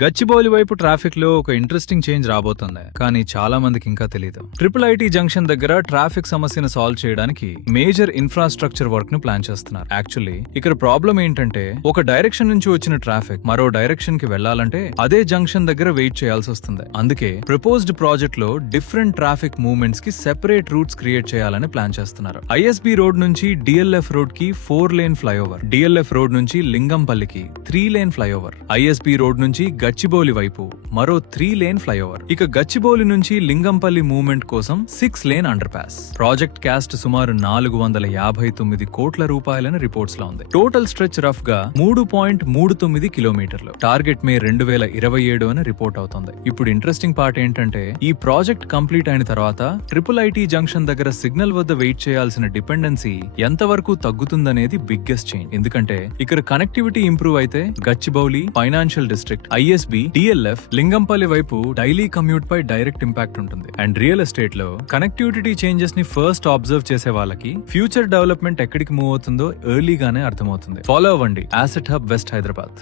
గచ్చిబౌలి వైపు ట్రాఫిక్ లో ఒక ఇంట్రెస్టింగ్ చేంజ్ రాబోతుంది, కానీ చాలా మందికి ఇంకా తెలియదు. IIIT జంక్షన్ దగ్గర ట్రాఫిక్ సమస్యను సాల్వ్ చేయడానికి మేజర్ ఇన్ఫ్రాస్ట్రక్చర్ వర్క్ ను ప్లాన్ చేస్తున్నారు. యాక్చువల్లీ ఇక్కడ ప్రాబ్లం ఏంటంటే, ఒక డైరెక్షన్ నుంచి వచ్చిన ట్రాఫిక్ మరో డైరెక్షన్ కి వెళ్లాలంటే అదే జంక్షన్ దగ్గర వెయిట్ చేయాల్సి వస్తుంది. అందుకే ప్రపోజ్డ్ ప్రాజెక్ట్ లో డిఫరెంట్ ట్రాఫిక్ మూవ్మెంట్స్ కి సెపరేట్ రూట్స్ క్రియేట్ చేయాలని ప్లాన్ చేస్తున్నారు. ISB రోడ్ నుంచి DLF రోడ్ కి 4 లేన్ ఫ్లైఓవర్, DLF రోడ్ నుంచి లింగంపల్లికి 3 లేన్ ఫ్లైఓవర్, ISB రోడ్ నుంచి గచ్చిబౌలి వైపు మరో 3 లేన్ ఫ్లైఓవర్, ఇక గచ్చిబౌలి నుంచి లింగంపల్లి మూవ్మెంట్ కోసం 6 lane under pass. Project cost సుమారు 459 కోట్ల రూపాయలని రిపోర్ట్స్ లో ఉంది. టోటల్ స్ట్రెచ్ రఫ్ గా 3.39 కిలోమీటర్లు. టార్గెట్ మే 2027 అని రిపోర్ట్ అవుతుంది. ఇప్పుడు ఇంట్రెస్టింగ్ పార్ట్ ఏంటంటే, ఈ ప్రాజెక్ట్ కంప్లీట్ అయిన తర్వాత IIIT జంక్షన్ దగ్గర సిగ్నల్ వద్ద వెయిట్ చేయాల్సిన డిపెండెన్సీ ఎంతవరకు తగ్గుతుందనేది బిగ్గెస్ట్ చేంజ్. ఎందుకంటే ఇక్కడ కనెక్టివిటీ ఇంప్రూవ్ అయితే Gachibowli, financial district, ISB, DLF, Lingampalli వైపు డైలీ కమ్యూట్ పై డైరెక్ట్ ఇంపాక్ట్ ఉంటుంది. అండ్ రియల్ ఎస్టేట్ లో కనెక్టివిటీ చేంజెస్ ని ఫస్ట్ అబ్జర్వ్ చేసే వాళ్ళకి ఫ్యూచర్ డెవలప్మెంట్ ఎక్కడికి మూవ్ అవుతుందో ఎర్లీగానే అర్థమవుతుంది. ఫాలో అవ్వండి అసెట్ హబ్ వెస్ట్ హైదరాబాద్.